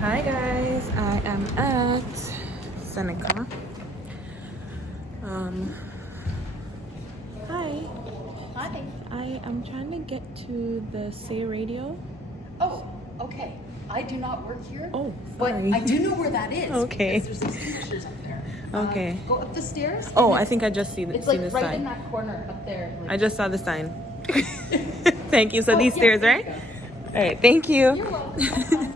Hi guys, I am at Seneca. Hi. Hi. I am trying to get to the Say Radio. Oh, okay. I do not work here. Oh, but sorry. I do know where that is. Okay. Because there's extinguishers up there. Okay. Go up the stairs. Oh, I think I just see It's see like the right in sign. that corner up there. I just saw the sign. Thank you. So these yeah, stairs, there right? you go. All right. Thank you. You're welcome.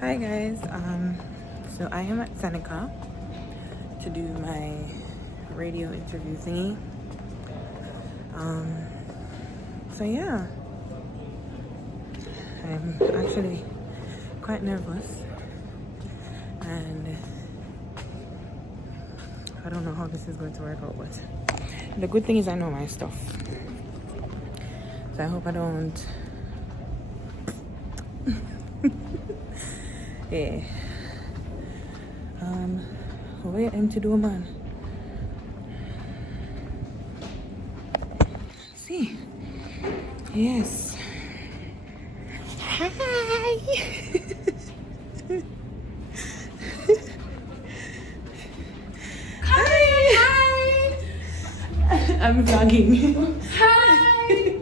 Hi guys. So I am at Seneca to do my radio interview thingy. So yeah, I'm actually quite nervous, and I don't know how this is going to work out. But the good thing is I know my stuff, so I hope I don't. Yeah. Where am to do, man? See. Yes. Hi. Hi. I'm vlogging. Hi.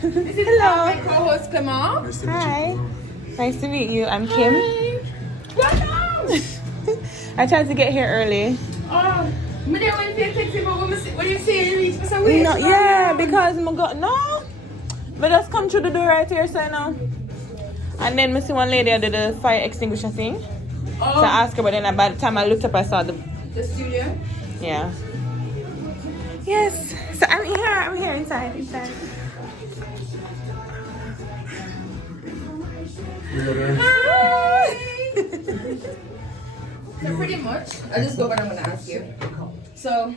This is Hello. my co-host Clement. Nice to meet Hi. you. Nice to meet you. I'm Kim. I tried to get here early. Oh, me dey wait for you taxi, but when you say you reach for some No, way. yeah, because I got no. But just come through the door right here, so now. And then I see one lady did the fire extinguisher thing. So I asked her, but then by the time I looked up, I saw the. The studio. Yeah. Yes. So I'm here inside. So pretty much, I just go what I'm gonna ask you. So,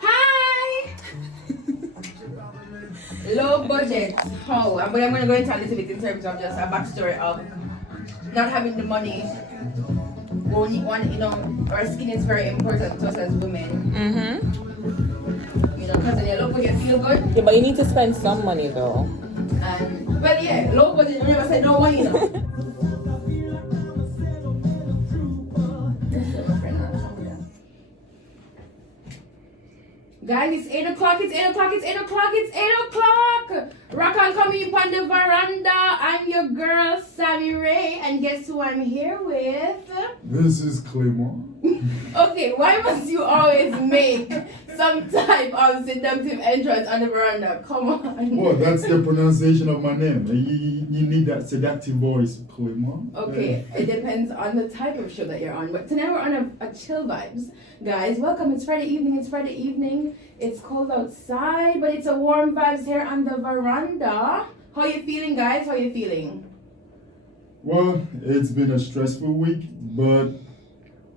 hi. Low budget. How? But I'm gonna go into a little bit in terms of just a backstory of not having the money. Our skin is very important to us as women. Because when you're low budget, feel good. Yeah, but you need to spend some money though. And well, yeah, low budget. You never said no money, Guys, it's 8 o'clock, it's 8 o'clock, it's 8 o'clock, it's 8 o'clock! Rock on coming on the veranda. I'm your girl, Sammy Ray, and guess who I'm here with? This is Clement. Okay, why must you always make some type of seductive entrance on the veranda? Come on. Well, that's the pronunciation of my name. You need that seductive voice, Clement. Okay, it depends on the type of show that you're on. But tonight we're on a chill vibes. Guys, welcome. It's Friday evening. It's cold outside, but it's a warm vibes here on the veranda. How you feeling, guys? How you feeling? Well, it's been a stressful week, but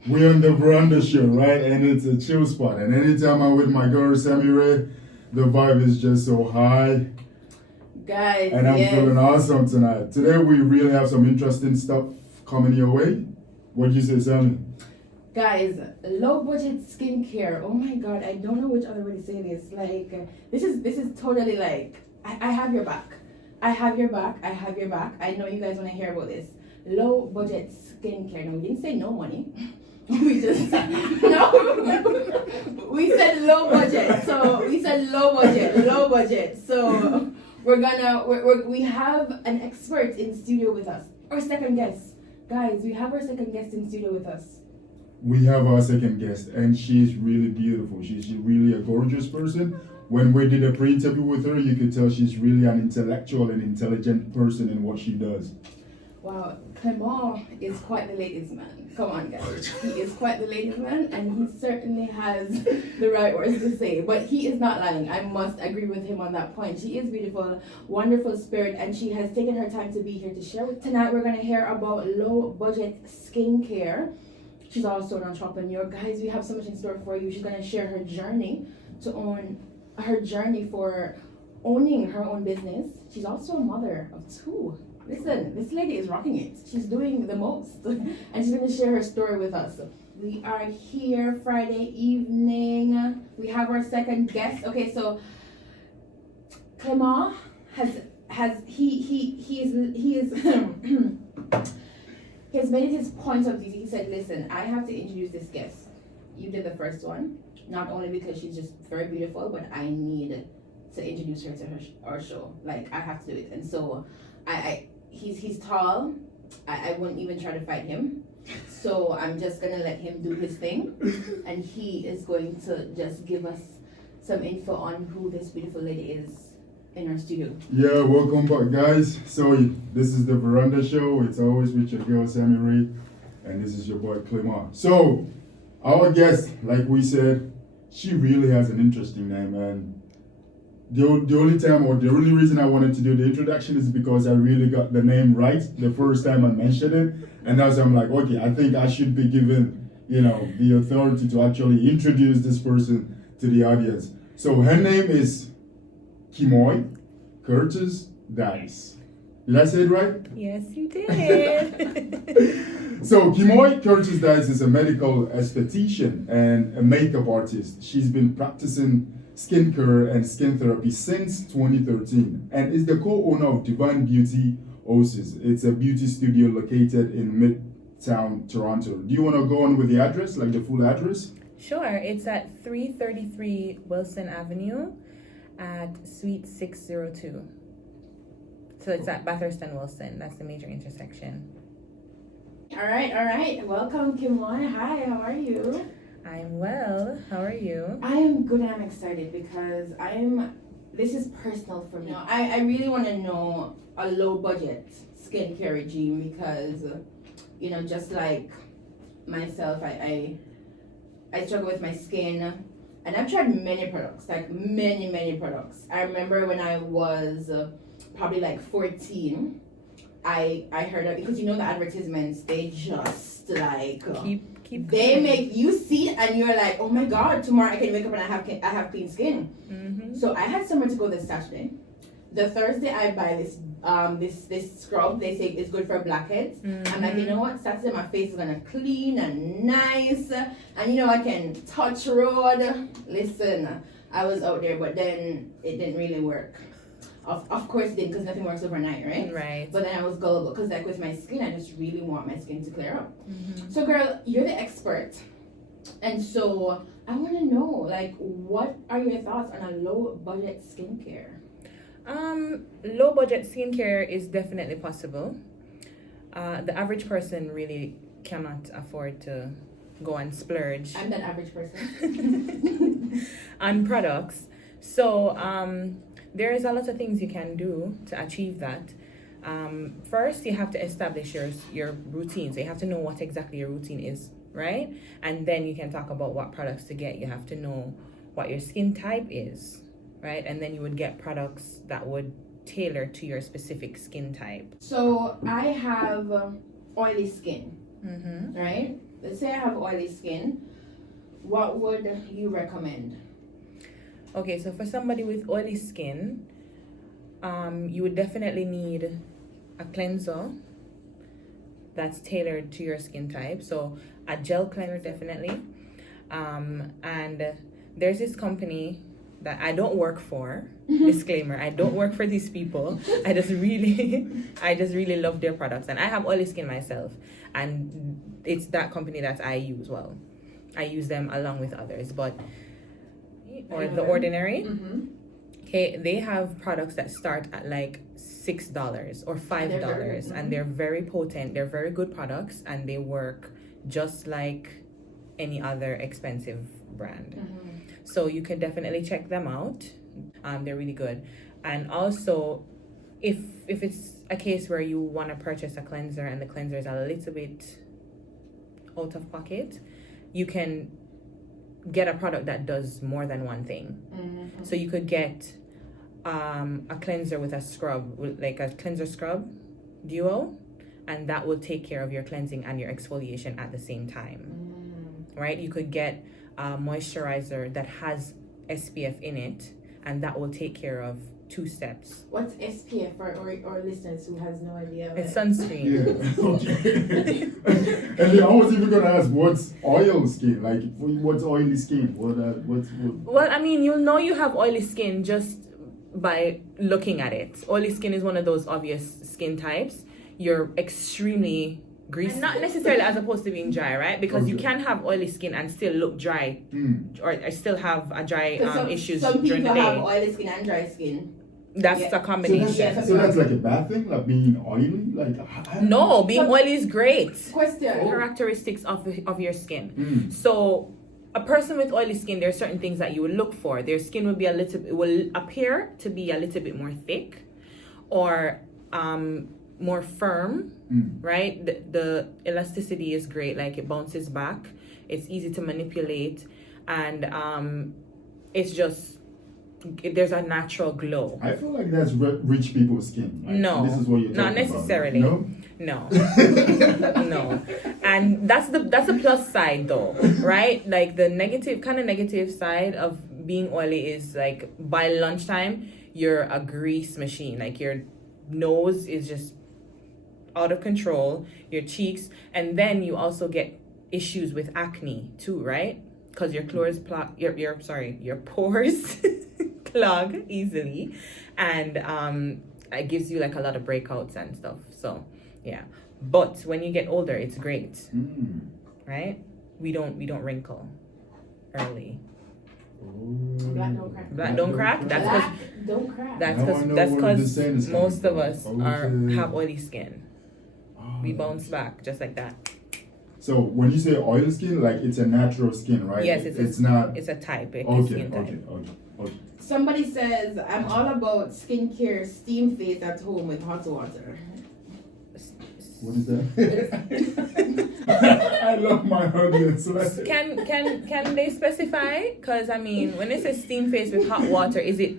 we're on the Veranda Show, right? And it's a chill spot. And anytime I'm with my girl, Sammy Ray, the vibe is just so high. Guys, And I'm feeling awesome tonight. Today, we really have some interesting stuff coming your way. What'd you say, Sammy? Guys, low budget skincare. Oh my god, I don't know which other way to say this. Like, this is totally like, I have your back. I have your back. I know you guys want to hear about this. Low budget skincare. No, we didn't say no money. We just no. We said low budget. So we said low budget. So we have an expert in studio with us. Our second guest. Guys, we have our second guest in studio with us. We have our second guest, and she's really beautiful. She's really a gorgeous person. When we did a pre-interview with her, you could tell she's really an intellectual and intelligent person in what she does. Wow, Clement is quite the ladies' man. Come on, guys. He is quite the ladies' man, and he certainly has the right words to say. But he is not lying. I must agree with him on that point. She is beautiful, wonderful spirit, and she has taken her time to be here to share with. Tonight, we're going to hear about low-budget skincare. She's also an entrepreneur. Guys, we have so much in store for you. She's going to share her journey for owning her own business. She's also a mother of 2. Listen, this lady is rocking it. She's doing the most. And she's going to share her story with us. We are here Friday evening. We have our second guest. Okay, so Clément he has made it his point of duty. He said, listen, I have to introduce this guest. You did the first one, not only because she's just very beautiful, but I need to introduce her to our show. Like, I have to do it. And so he's tall. I wouldn't even try to fight him. So I'm just gonna let him do his thing, and he is going to just give us some info on who this beautiful lady is in our studio. Yeah, welcome back, guys. So this is the Veranda Show. It's always with your girl Sammy Ray, and this is your boy Clément. So our guest, like we said, she really has an interesting name, and the only reason I wanted to do the introduction is because I really got the name right the first time I mentioned it, and that's I'm like, okay, I think I should be given, the authority to actually introduce this person to the audience. So her name is Kimoy Curtis Dice. Did I say it right? Yes, you did. So Kimoy Curtis Dice is a medical esthetician and a makeup artist. She's been practicing skincare and skin therapy since 2013 and is the co-owner of Divine Beauty Oasis. It's a beauty studio located in Midtown Toronto. Do you want to go on with the address, like the full address? Sure. It's at 333 Wilson Avenue at Suite 602. So it's at Bathurst and Wilson. That's the major intersection. All right. Welcome, Kimoy. Hi, how are you? I'm well. How are you? I am good and I'm excited because this is personal for me. I really want to know a low budget skincare regime because, just like myself, I struggle with my skin and I've tried many products, like many products. I remember when I was probably like 14, I heard of, because the advertisements, they just like they make you see it and you're like, oh my god, tomorrow I can wake up and I have clean skin. Mm-hmm. So I had somewhere to go this Saturday. The Thursday I buy this scrub. They say it's good for blackheads. Mm-hmm. I'm like, you know what? Saturday my face is gonna clean and nice, and I can touch road. Listen, I was out there, but then it didn't really work. Of course it didn't, because nothing works overnight, right? Right. But then I was gullible, because like with my skin, I just really want my skin to clear up. Mm-hmm. So girl, you're the expert. And so I want to know, like, what are your thoughts on a low budget skincare? Low budget skincare is definitely possible. The average person really cannot afford to go and splurge. I'm that average person. On products. So, there is a lot of things you can do to achieve that. First, you have to establish your routine. So you have to know what exactly your routine is, right? And then you can talk about what products to get. You have to know what your skin type is, right? And then you would get products that would tailor to your specific skin type. So I have oily skin, mm-hmm. right? Let's say I have oily skin. What would you recommend? Okay, so for somebody with oily skin, you would definitely need a cleanser that's tailored to your skin type. So a gel cleanser, definitely. And there's this company that I don't work for. Disclaimer, I don't work for these people. I just really love their products. And I have oily skin myself. And it's that company that I use. Well, I use them along with others. Or The Ordinary. Mm-hmm. Okay, they have products that start at like $6 or $5, and they're very potent. They're very good products, and they work just like any other expensive brand. Mm-hmm. So you can definitely check them out. They're really good. And also, if it's a case where you want to purchase a cleanser and the cleanser is a little bit out of pocket, you can get a product that does more than one thing. Mm-hmm. So you could get a cleanser with a scrub, like a cleanser scrub duo, and that will take care of your cleansing and your exfoliation at the same time. Right? You could get a moisturizer that has SPF in it, and that will take care of 2 steps. What's SPF for our listeners who has no idea? It's sunscreen. Yeah. Okay. And then I was even gonna ask, what's oil skin? Like, what's oily skin? What's Well, I mean, you'll know you have oily skin just by looking at it. Oily skin is one of those obvious skin types. You're extremely greasy. Not necessarily as opposed to being dry, right? Because you can have oily skin and still look dry, or still have a dry issues some during people the day. have oily skin and dry skin. That's Yeah. a combination. So that's like a bad thing, like being oily. Like I don't No, know. being oily is great. Question. Characteristics of your skin. So a person with oily skin, there are certain things that you will look for. Their skin will be it will appear to be a little bit more thick, or more firm, right? The elasticity is great, like it bounces back. It's easy to manipulate, and it's just there's a natural glow. I feel like that's rich people's skin. Like, No, this is what you're not talking necessarily. About. No, no, and that's the plus side though, right? Like the negative side of being oily is like by lunchtime you're a grease machine. Like your nose is just out of control, your cheeks, and then you also get issues with acne too, right? Because your your pores clog easily, and it gives you like a lot of breakouts and stuff. So yeah, but when you get older, it's great, right? We don't wrinkle early. Black don't crack. Black don't crack. Black don't crack. That's because most of us Okay. have oily skin. We bounce back just like that. So when you say oil skin, like it's a natural skin, right? Yes, it's not. It's a type. Okay. Somebody says, I'm all about skincare steam face at home with hot water. What is that? I love my audience. Like, Can they specify? Because I mean, when it says steam face with hot water, is it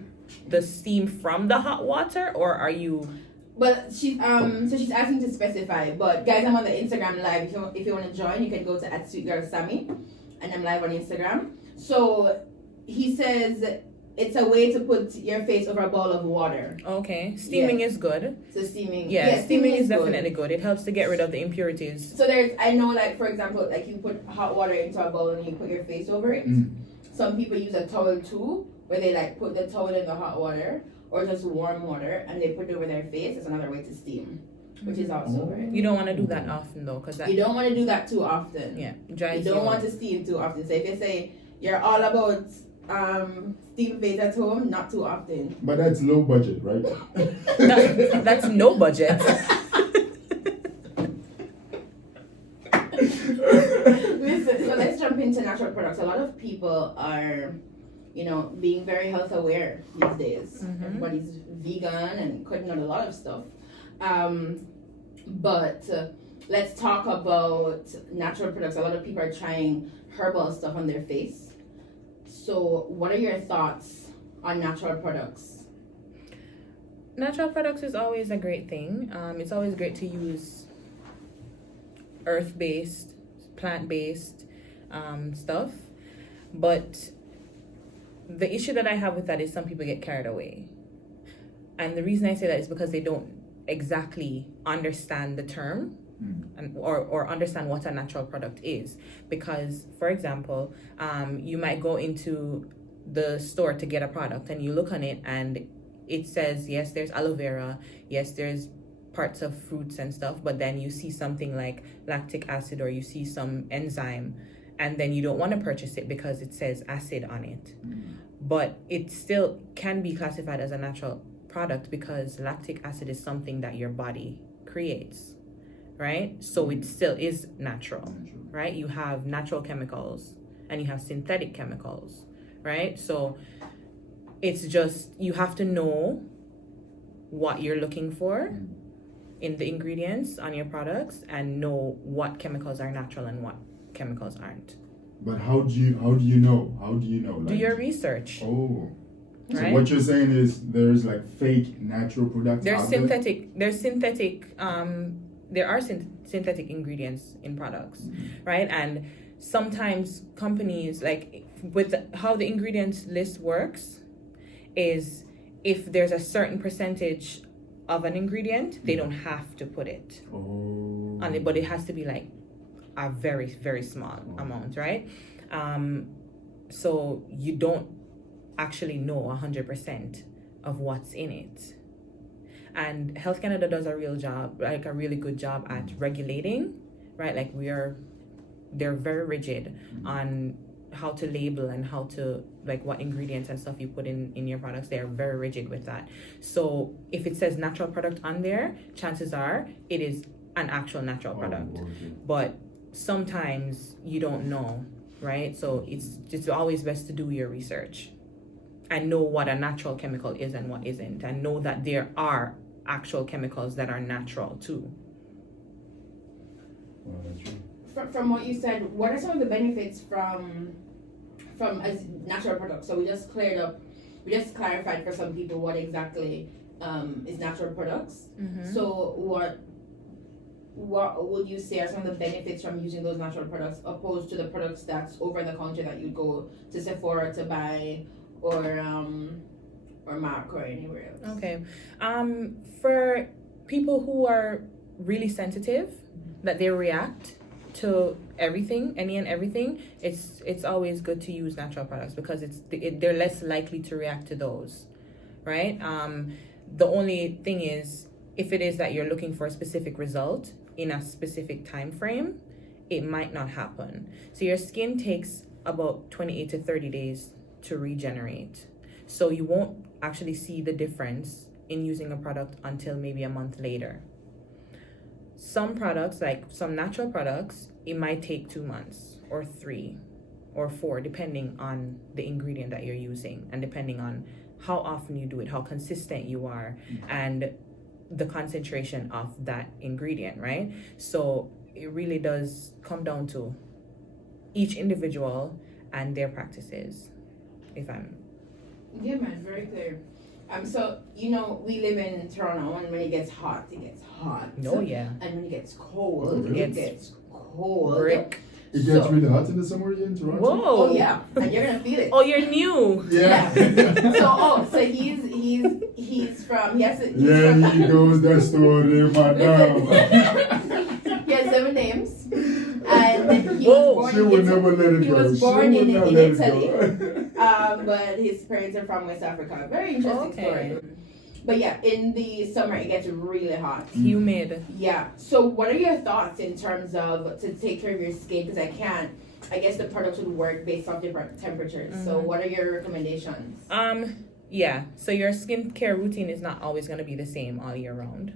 the steam from the hot water, or are you? But she's asking to specify. But guys, I'm on the Instagram live. If you want to join, you can go to @sweetgirlsammy, and I'm live on Instagram. So he says it's a way to put your face over a bowl of water. Okay, steaming is good. So steaming. Yeah, steaming is good. definitely good. It helps to get rid of the impurities. So I know, like, for example, like you put hot water into a bowl and you put your face over it. Some people use a towel too, where they like put the towel in the hot water or just warm water and they put it over their face. It's another way to steam, which is also great. You don't want to do that often though, because You don't want to do that too often. Yeah, You dries don't want out. to steam too often. So if you say you're all about steam face at home, not too often. but that's low budget, right? That's no budget. Listen, so let's jump into natural products. A lot of people are, being very health aware these days. Everybody's vegan and cutting out a lot of stuff. But let's talk about natural products. A lot of people are trying herbal stuff on their face. So what are your thoughts on natural products? Natural products is always a great thing. It's always great to use earth-based, plant-based stuff. But the issue that I have with that is some people get carried away. And the reason I say that is because they don't exactly understand the term or understand what a natural product is. Because, for example, you might go into the store to get a product and you look on it and it says, yes, there's aloe vera, yes, there's parts of fruits and stuff, but then you see something like lactic acid or you see some enzyme and then you don't want to purchase it because it says acid on it. But it still can be classified as a natural product because lactic acid is something that your body creates, right? So it still is natural, right? You have natural chemicals and you have synthetic chemicals, right? So it's just, you have to know what you're looking for in the ingredients on your products and know what chemicals are natural and what chemicals aren't. But how do you know? Like, Do your research. Oh. So Right? what you're saying is there's like fake natural products. There are out synthetic ingredients in products, right? And sometimes companies, like with how the ingredients list works, is if there's a certain percentage of an ingredient, they don't have to put it on it, but it has to be like a very, very small amount, right? So you don't actually know 100% of what's in it. And Health Canada does a really good job at regulating, right? Like they're very rigid on how to label and how to, like, what ingredients and stuff you put in your products. They're very rigid with that. So if it says natural product on there, chances are it is an actual natural product. But sometimes you don't know, right? So it's always best to do your research and know what a natural chemical is and what isn't, and know that there are actual chemicals that are natural too. From what you said, what are some of the benefits from as natural products? So we just clarified for some people what exactly is natural products. Mm-hmm. So what would you say are some of the benefits from using those natural products opposed to the products that's over the counter that you'd go to Sephora to buy, or MAC or anywhere else? Okay. For people who are really sensitive, that they react to everything, any and everything, it's always good to use natural products because they're less likely to react to those, right? The only thing is, if it is that you're looking for a specific result in a specific time frame, it might not happen. So your skin takes about 28 to 30 days to regenerate. So you won't actually see the difference in using a product until maybe a month later. Some products, like some natural products, it might take 2 months or 3 or 4, depending on the ingredient that you're using and depending on how often you do it, how consistent you are, and the concentration of that ingredient, right? So it really does come down to each individual and their practices. Yeah, man, very clear. So we live in Toronto, and when it gets hot, it gets hot. Oh yeah. And when it gets cold, It gets cold. Brick. It gets really hot in the summer here in Toronto. Whoa. Oh yeah, and you're gonna feel it. Oh, you're new. Yeah. So he's from he goes that story, madam. He has 7 names, and he Whoa. was born She in would Italy. never let it He go. was She born would in not let it Italy. go. But his parents are from West Africa. Very interesting story. But yeah, in the summer it gets really hot. Humid. Yeah. So what are your thoughts in terms of to take care of your skin? Because I guess the products would work based on different temperatures. Mm-hmm. So what are your recommendations? Yeah. So your skincare routine is not always going to be the same all year round.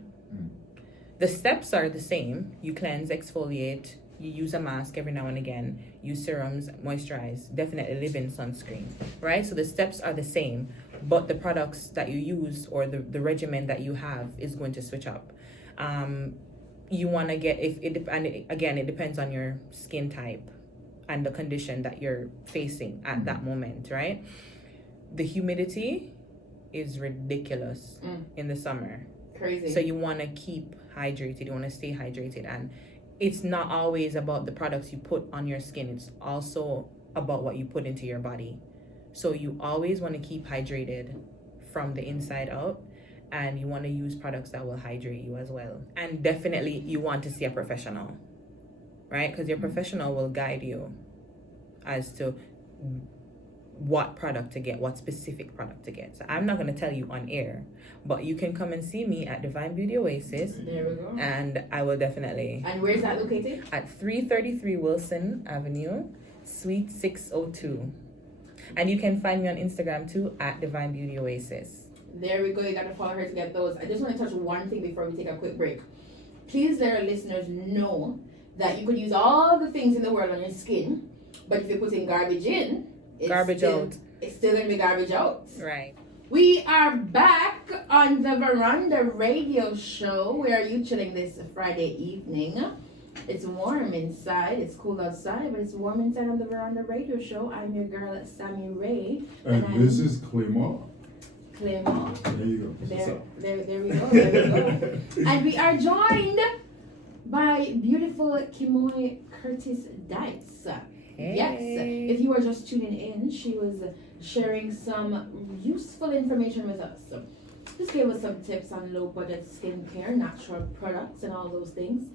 The steps are the same. You cleanse, exfoliate, you use a mask every now and again, use serums, moisturize, definitely live in sunscreen, right? So the steps are the same, but the products that you use or the regimen that you have is going to switch up. You want to get, it depends on your skin type and the condition that you're facing at that moment, right? The humidity is ridiculous in the summer. Crazy. So you want to keep hydrated, you want to stay hydrated, and it's not always about the products you put on your skin, it's also about what you put into your body. So you always want to keep hydrated from the inside out, and you want to use products that will hydrate you as well. And definitely you want to see a professional, right? Because your professional will guide you as to what product to get, what specific product to get. So I'm not going to tell you on air, but you can come and see me at Divine Beauty Oasis. There we go. And I will definitely. And where is that located? At 333 Wilson Avenue, Suite 602. And you can find me on Instagram too at Divine Beauty Oasis. There we go. You got to follow her to get those. I just want to touch one thing before we take a quick break. Please let our listeners know that you could use all the things in the world on your skin, but if you put in garbage in, it's still going to be garbage out. Right. We are back on the Veranda Radio Show. Where are you chilling this Friday evening? It's warm inside. It's cool outside, but it's warm inside on the Veranda Radio Show. I'm your girl, Sammy Ray. And this is Clément. Clément. There you go. There we go. And we are joined by beautiful Kimoy Curtis Dice. Hey. Yes. If you are just tuning in, she was sharing some useful information with us. So just gave us some tips on low budget skincare, natural products, and all those things.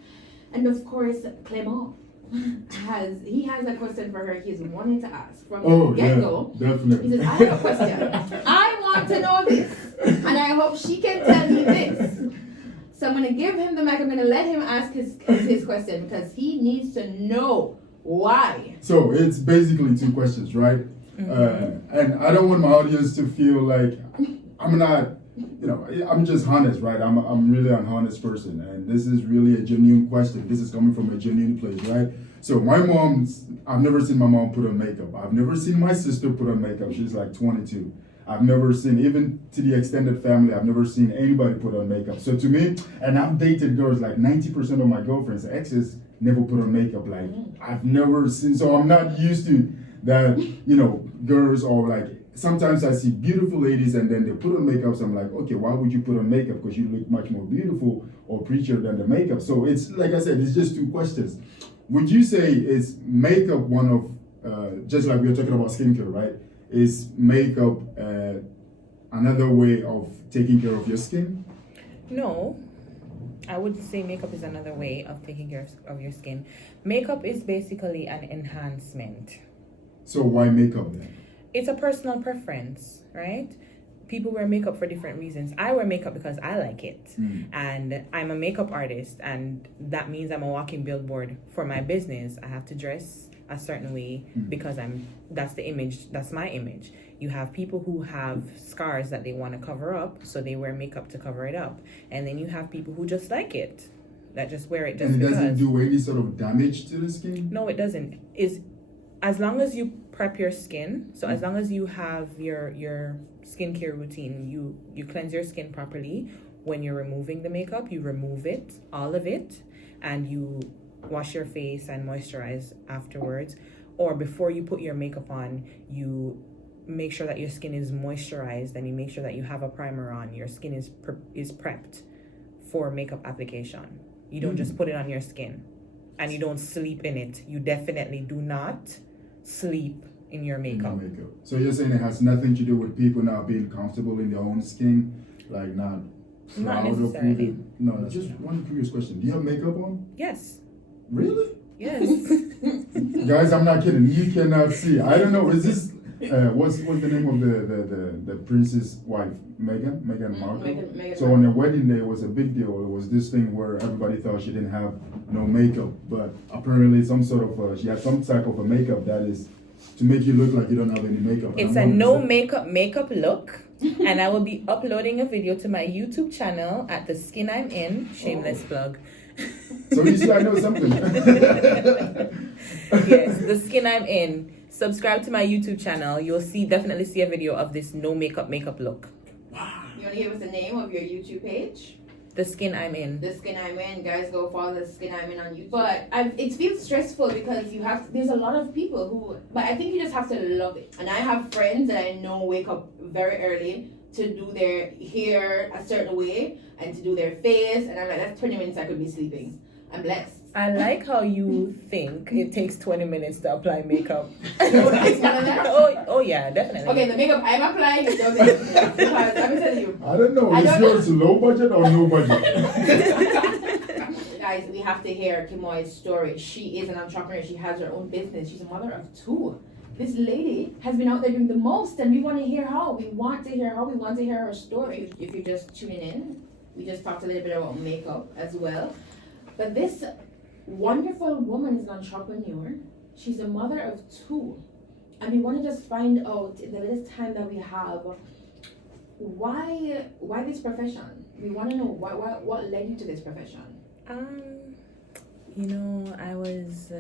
And of course, Clément has a question for her he's wanting to ask from the get-go. Yeah, definitely. He says, I have a question. I want to know this, and I hope she can tell me this. So I'm going to give him the mic. I'm going to let him ask his question because he needs to know why. So it's basically two questions, right? And I don't want my audience to feel like I'm not, I'm just honest, right? I'm really an honest person, and this is really a genuine question. This is coming from a genuine place, right? So I've never seen my mom put on makeup. I've never seen my sister put on makeup. She's like 22. I've never seen, even to the extended family, I've never seen anybody put on makeup. So to me, and I've dated girls, like 90% of my girlfriends, exes, never put on makeup. Like, I've never seen, so I'm not used to that, girls are like, sometimes I see beautiful ladies and then they put on makeup, so I'm like, okay, why would you put on makeup? Because you look much more beautiful or prettier than the makeup. So it's, like I said, it's just two questions. Would you say is makeup one of, just like we were talking about skincare, right? Is makeup another way of taking care of your skin? No, I wouldn't say makeup is another way of taking care of your skin. Makeup is basically an enhancement. So why makeup then? It's a personal preference, right? People wear makeup for different reasons. I wear makeup because I like it. And I'm a makeup artist, and that means I'm a walking billboard for my business. I have to dress a certain way because that's the image, that's my image. You have people who have scars that they want to cover up, so they wear makeup to cover it up. And then you have people who just like it, that just wear it just because. And it doesn't do any sort of damage to the skin? No, it doesn't. As long as you prep your skin, so as long as you have your skincare routine, you cleanse your skin properly. When you're removing the makeup, you remove it, all of it, and you wash your face and moisturize afterwards. Or before you put your makeup on, you make sure that your skin is moisturized, and you make sure that you have a primer on. Your skin is prepped for makeup application. You don't just put it on your skin, and you don't sleep in it. You definitely do not sleep in your makeup. So you're saying it has nothing to do with people not being comfortable in their own skin, like not necessarily. No, just one curious question. Do you have makeup on? Yes. Really? Yes. Guys, I'm not kidding. You cannot see. I don't know. Is this what's the name of the prince's wife? Meghan Markle. Meghan So on their wedding day, it was a big deal. It was this thing where everybody thought she didn't have no makeup, but apparently some sort of she had some type of a makeup that is to make you look like you don't have any makeup. It's a no makeup look. And I will be uploading a video to my YouTube channel at the Skin I'm In. Shameless plug. So you see, I know something. Yes, the Skin I'm In. Subscribe to my YouTube channel. You'll definitely see a video of this no makeup look. Wow. You want to give us the name of your YouTube page? The Skin I'm In. The Skin I'm In. Guys, go follow the Skin I'm In on YouTube. But it feels stressful because there's a lot of people but I think you just have to love it. And I have friends that I know wake up very early to do their hair a certain way and to do their face. And I'm like, that's 20 minutes I could be sleeping. I'm blessed. I like how you think it takes 20 minutes to apply makeup. Oh yeah, definitely. Okay, the makeup I'm applying is doesn't. Because let me tell you. I don't know. Is yours low budget or no budget? Guys, we have to hear Kimoy's story. She is an entrepreneur. She has her own business. She's a mother of 2. This lady has been out there doing the most, and we want to hear how. We want to hear her story. If you're just tuning in, we just talked a little bit about makeup as well. But this wonderful woman is an entrepreneur. She's a mother of 2. And we want to just find out in the little time that we have, why this profession? We want to know what led you to this profession. I was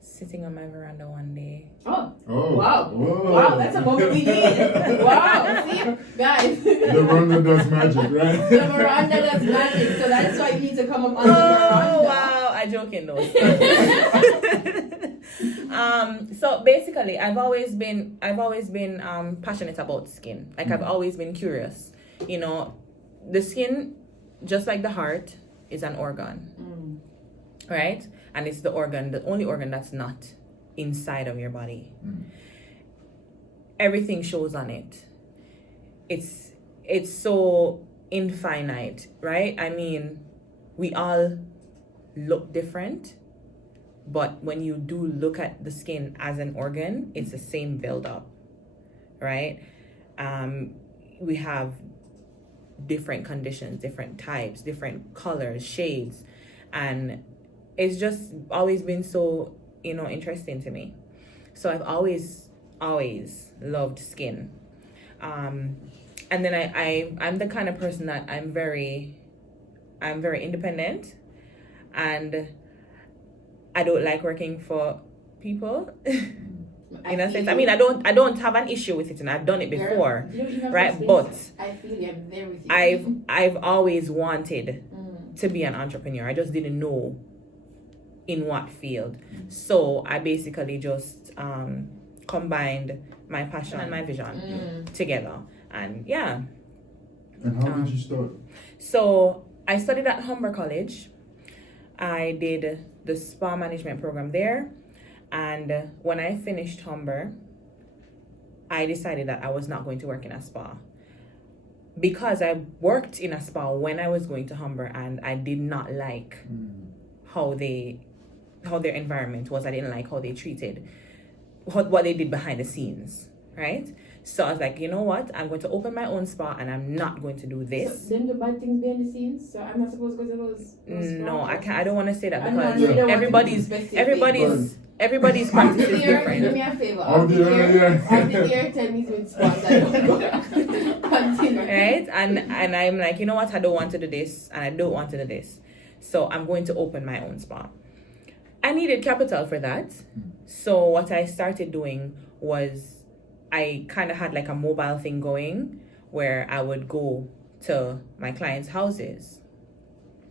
sitting on my veranda one day. Oh. Wow. Whoa. Wow, that's a moment we need. Wow. See, guys. The veranda does magic, right? The veranda does magic. So that's why you need to come up on the veranda. Oh, wow. I'm joking though. So basically, I've always been passionate about skin. Like I've always been curious. The skin, just like the heart, is an organ, right? And it's the only organ that's not inside of your body. everything shows on it. It's so infinite, right? I mean, we all look different, but when you do look at the skin as an organ, it's the same buildup, right? We have different conditions, different types, different colors, shades, and it's just always been so, interesting to me. So I've always loved skin. And then I'm the kind of person that I'm very independent, and I don't like working for people. In a sense, I mean, I don't have an issue with it, and I've done it before, right? But I feel you. I'm there with you. I've always wanted to be an entrepreneur. I just didn't know in what field. So I basically just combined my passion and my vision together, and yeah. And how did you start? So I studied at Humber College. I did the spa management program there. And when I finished Humber, I decided that I was not going to work in a spa. Because I worked in a spa when I was going to Humber, and I did not like how their environment was. I didn't like how they treated, what they did behind the scenes, right? So I was like, you know what? I'm going to open my own spa, and I'm not going to do this. So then the bad things behind the scenes. So I'm not supposed to go to those No, I can't. I don't want to say that I because don't everybody's practice is Do different. me a favor. Oh, All the year tell me with spas. I don't go. Continue. Right? And I'm like, you know what? I don't want to do this, and I don't want to do this. So I'm going to open my own spa. I needed capital for that. So what I started doing was I kind of had like a mobile thing going where I would go to my clients' houses.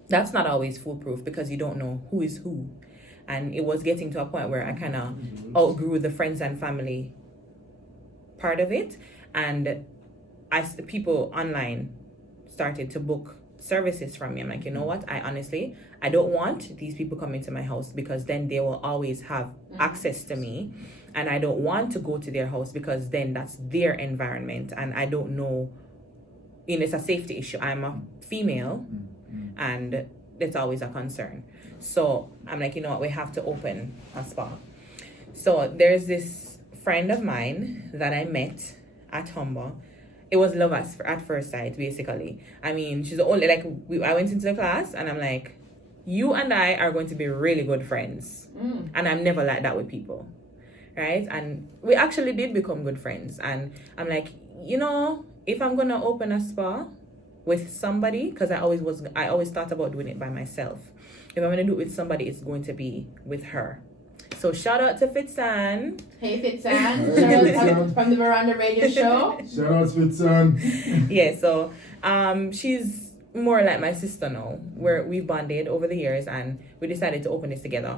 That's not always foolproof because you don't know who is who. And it was getting to a point where I kind of outgrew the friends and family part of it. And people online started to book services from me. I'm like, you know what? I don't want these people coming to my house because then they will always have access to me. And I don't want to go to their house because then that's their environment. And I don't know, it's a safety issue. I'm a female and it's always a concern. So I'm like, you know what? We have to open a spa. So there's this friend of mine that I met at Humber. It was love at first sight, basically. I mean, she's the only, I went into the class and I'm like, you and I are going to be really good friends. And I'm never like that with people. Right? And we actually did become good friends. And I'm like, if I'm going to open a spa with somebody, because I always thought about doing it by myself. If I'm going to do it with somebody, it's going to be with her. So shout out to Fitzanne. Hey Fitzanne. Shout out from the Veranda Radio Show. Shout out Fitzanne. Yeah, so she's more like my sister now. We've bonded over the years and we decided to open this together.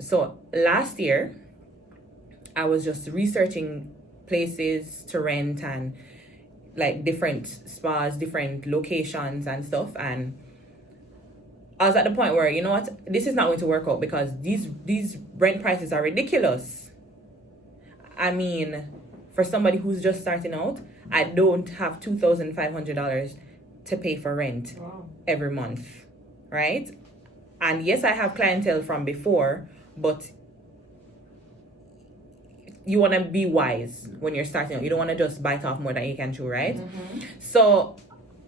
So last year, I was just researching places to rent and like different spas, different locations and stuff. And I was at the point where, you know what, this is not going to work out because these rent prices are ridiculous. I mean, for somebody who's just starting out, I don't have $2,500 to pay for rent every month, right? And yes, I have clientele from before, but you want to be wise when you're starting out. You don't want to just bite off more than you can chew, right? So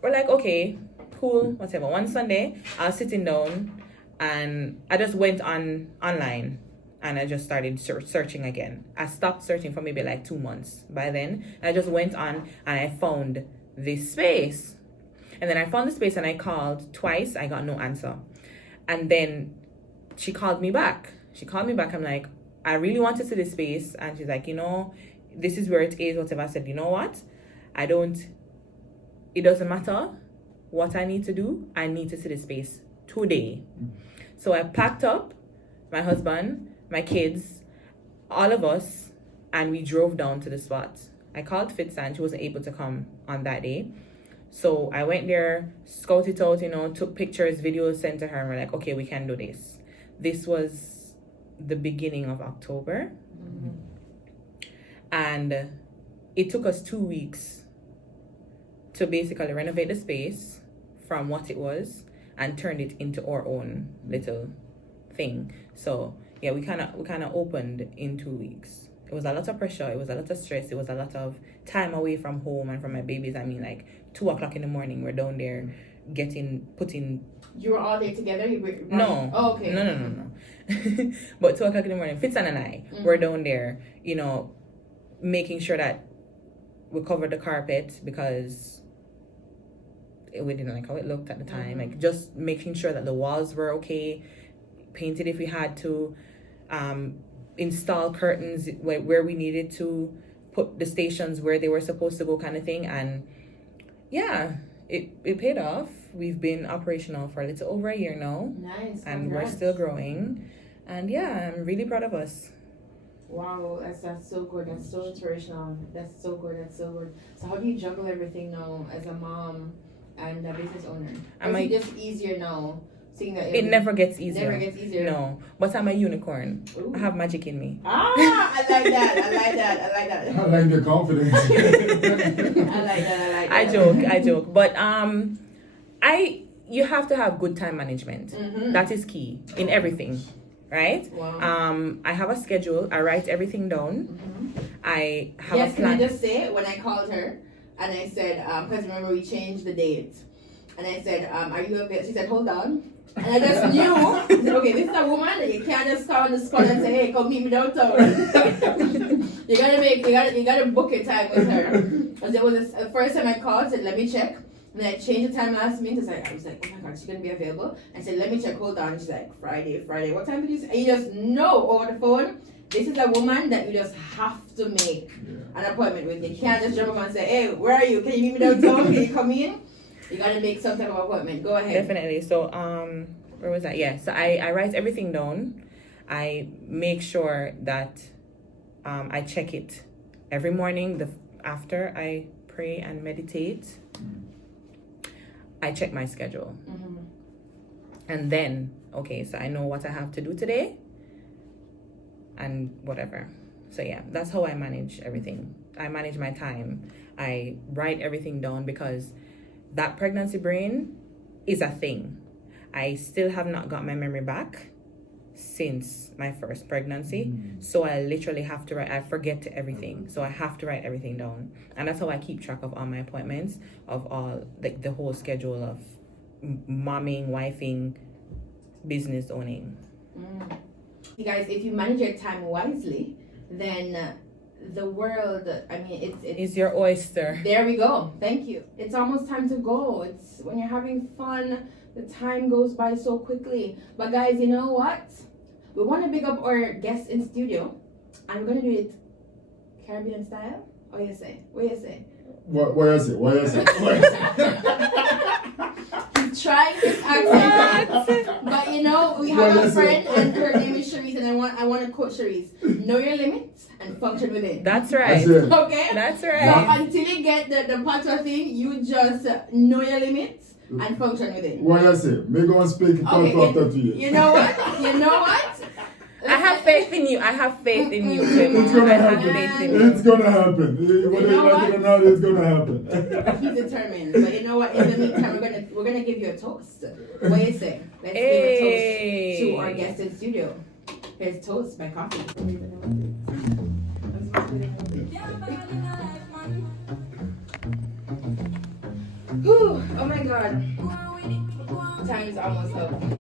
we're like, okay, cool, whatever. One Sunday, I was sitting down and I just went online and I just started searching again. I stopped searching for maybe like 2 months by then. I just went on and I found this space. And then I found the space and I called twice. I got no answer. And then she called me back. I'm like, I really want to see this space. And she's like, this is where it is, whatever. I said, you know what? It doesn't matter what I need to do. I need to see this space today. So I packed up my husband, my kids, all of us, and we drove down to the spot. I called Fitzanne. She wasn't able to come on that day. So I went there, scouted it out, took pictures, videos, sent to her, and we're like, okay, we can do this. This was the beginning of October. And it took us 2 weeks to basically renovate the space from what it was and turn it into our own little thing. So yeah, we kind of opened in 2 weeks. It was a lot of pressure. It was a lot of stress. It was a lot of time away from home and from my babies. I mean, like 2 o'clock in the morning, we're down there putting. You were all there together? No. Oh, okay. No. But 2 o'clock in the morning, Fitzan and I were down there, making sure that we covered the carpet because we didn't like how it looked at the time. Like just making sure that the walls were okay, painted if we had to, install curtains where we needed to, put the stations where they were supposed to go, kind of thing. And yeah, it paid off. We've been operational for a little over a year now. Nice. And we're still growing. And yeah, I'm really proud of us. Wow, that's so good. That's so inspirational. That's so good. So how do you juggle everything now as a mom and a business owner? Or is it just easier now? Seeing that it never gets easier. Never gets easier. No, but I'm a unicorn. Ooh. I have magic in me. I like that. I like the confidence. I like that. I joke. But you have to have good time management. That is key in everything, right? Wow. I have a schedule. I write everything down. I have a plan. Can I just say, when I called her and I said, because remember we changed the date, and I said, are you available? She said, hold on. And I just knew, I said, okay, this is a woman that you can't just call on the spot and say, hey, come meet me downtown. you gotta book your time with her. Because it was the first time I called, said, let me check. And I changed the time last minute. I was like, oh my God, she's gonna be available. I said, let me check, hold on. She's like, Friday. What time did you say? And you just know over the phone, this is a woman that you just have to make an appointment with. You can't just jump up and say, hey, where are you? Can you meet me downtown? Can you come in? You gotta make some type of appointment. Go ahead. Definitely. So, where was that? Yeah. So I write everything down. I make sure that I check it every morning. After I pray and meditate, I check my schedule. And then, okay, so I know what I have to do today and whatever. So yeah, that's how I manage everything. I manage my time. I write everything down because that pregnancy brain is a thing. I still have not got my memory back since my first pregnancy. So I literally have to write. I forget everything. So I have to write everything down. And that's how I keep track of all my appointments, of all, like, the whole schedule of momming, wifing, business owning. You guys, if you manage your time wisely, then the world, I mean, it's your oyster. There we go. Thank you. It's almost time to go. It's when you're having fun, the time goes by so quickly. But guys, you know what? We want to big up our guests in studio. I'm going to do it Caribbean style. What you say? What you say? He's trying his accent. But we have a friend and her name is Cherise, and I want to quote Cherise. Know your limits and function within. That's right. Okay? That's right. So until you get the patois thing, you just know your limits and function within. What you say? Me go and speak to you. You know what? I have faith in you. It's gonna happen. It's gonna happen. Whether you like it or not, it's gonna happen. He's determined. But you know what? In the meantime, we're gonna give you a toast. What do you say? Let's give a toast to our guest in studio. Here's toast by coffee. Whew, oh my God. Time is almost up.